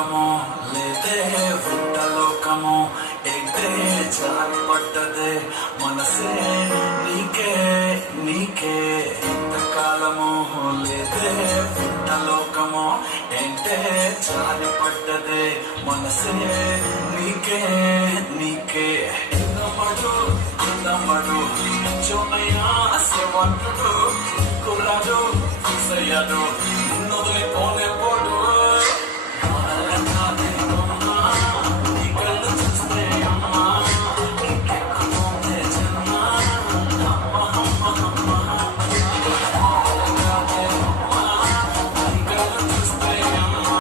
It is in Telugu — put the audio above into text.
లోకము లేదే వృట్టలోకము ఎగ్దే జారి పడ్డదే మనసే నీకే నీకే ఇంతకాలము లేదే వృట్టలోకము ఏంటే జారి పడ్డదే మనసే నీకే నీకే ఇందమడు ఇందమడు చోనైనా అసలు కుర్రాడు సయ్యాడు నిన్నొదిలి పోలే